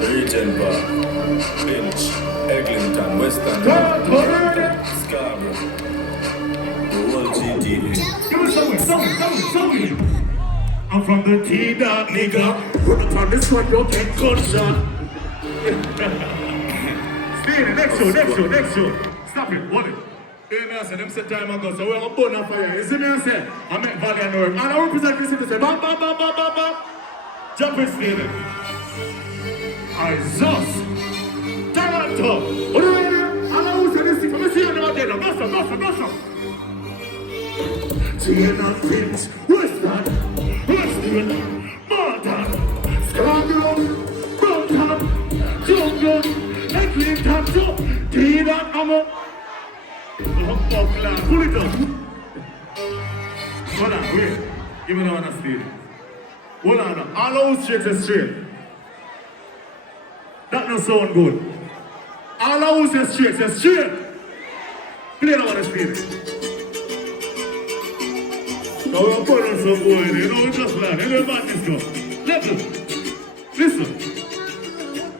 Regent Park, Finch, Eglinton, Western, Scarborough, the whole GD. Give me something. I'm from the T-Dot, nigga. Run up on this one, you get gunshot. Stay in next show. Stop it, hold it. Hey, me I say, them said time ago, so we're going to burn a fire. You see me I say? I make Valiant work. And I represent this city, say, bam. Jump in, stay there. Eyesus. Toronto. What do you do? And I will say this thing, let me see you never dead. Go some. Tina Finch, Western, Martin, Scarborough, Browntown, Jungle, Eglinton, Tina, Ammo. Pull it up. Hold on, wait. Give me the one that's straight. Hold on, all those straight is straight. That don't sound good. All those is straight. Play the one that's straight. Now we're putting some boy in, you know, just like, you know about this go. Listen.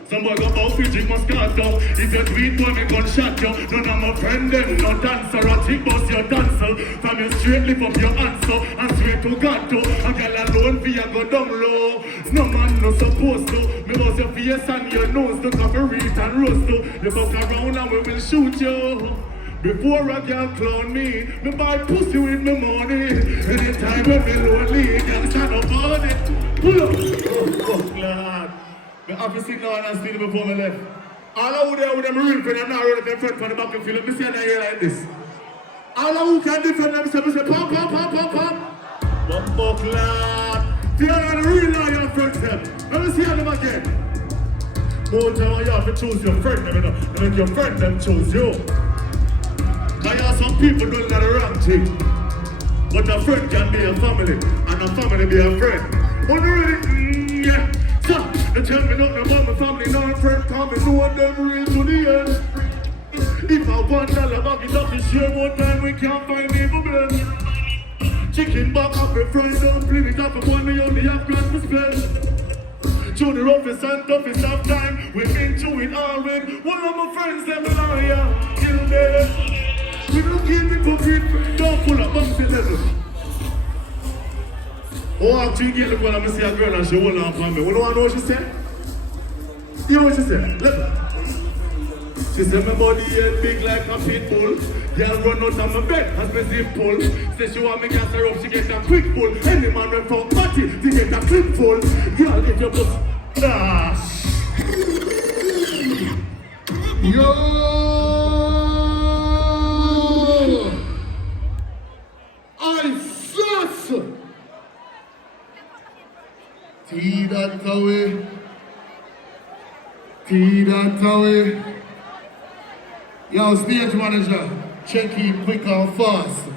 Somebody go out with drink Moscato. If you tweet boy, me gun shot you. None of my friend them, no dancer. I think boss your dancer. From your straight lift up your answer. And straight to God to. A girl alone for you go down low. No man no supposed to. Me was your face and your nose. Look up a reach and roast to. You fuck around and we will shoot you. Before a girl clown me buy pussy with me money. Anytime when me lonely, girl stand up on it. Pull up. Oh, Lord. Me have to sit down and see them before me left. All out there with them real friend, I'm not running them friend from the back and feel me stand here like this. All who can defend themselves, say pop. Bump, Lord. Feel like the real loyal friends them. Let me see them again. More time you have to choose your friend, you know. Make your friend them choose you. Because some people don't know the wrong thing. But a friend can be a family, and a family be a friend. But really, yeah. So, they tell me nothing about my family, no friend, come and know them real to the end. If I $1 bag it up to share one time, we can't find even blend. Chicken back up a friend, don't bring it up for money, only have grand to spend. Through the roughest and toughest of time, we've been through it all with one of my friends, them lawyer, kill them. We don't give it for people, don't pull up bouncy level. Oh, I'm thinking, look when I see a girl and she hold on for me. You know what she said? You know what she said? Look. She said my body is big like a pit bull. Girl run out of my bed as me zip pull. Say she want me gas her up, she get a quick pull. Any man run from party, she get a clip full. Girl, get your bus. Yo! Eyesus! T-Dot away. Yo, stage manager, check him quick and fast.